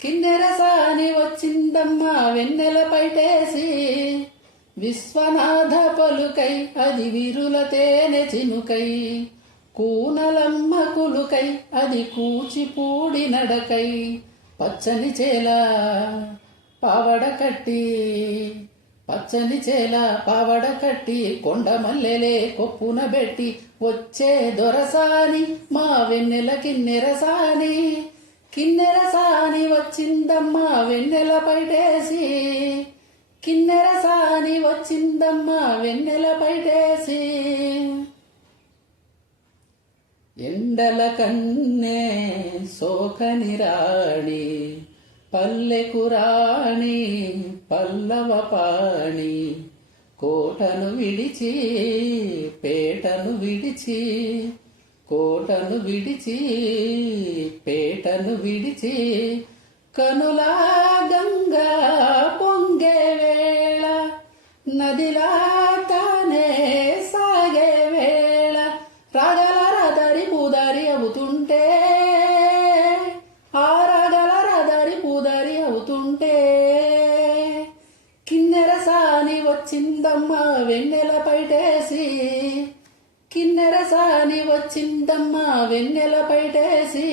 కిన్నెరసాని వచ్చిందమ్మా వెన్నెల పైటేసి, విశ్వనాథ పలుకై అది విరుల తేనె చినుకై, కూనలమ్మ కులుకై అది కూచిపూడి నడకై, పచ్చని చేల పావడ కట్టి, పచ్చని చేల పావడ కట్టి, కొండ మల్లెలే కొప్పున బెట్టి, వచ్చే దొరసాని మా వెన్నెల కిన్నెరసాని, కిన్నెరసాని వచ్చిందమ్మా వెన్నెల పైటేసి, కిన్నెరసాని వచ్చిందమ్మా వెన్నెల పైటేసి. ఎండల కన్నే సోకని రాణి, పల్లెకు రాణి పల్లవ పాణి, కోటను విడిచి పేటను విడిచి, కోటను విడిచి పేటను విడిచి, కనులా గంగా పొంగే వేళ, నదిలా తానే సాగే వేళ, రాగల రదరి పూదరి అవుతుంటే, ఆ రాగల రదరి పూదరి అవుతుంటే, కిన్నెరసాని వచ్చిందమ్మా వెన్నెల పైటేసి, కిన్నెరసాని వచ్చిందమ్మా వెన్నెల పైటేసి.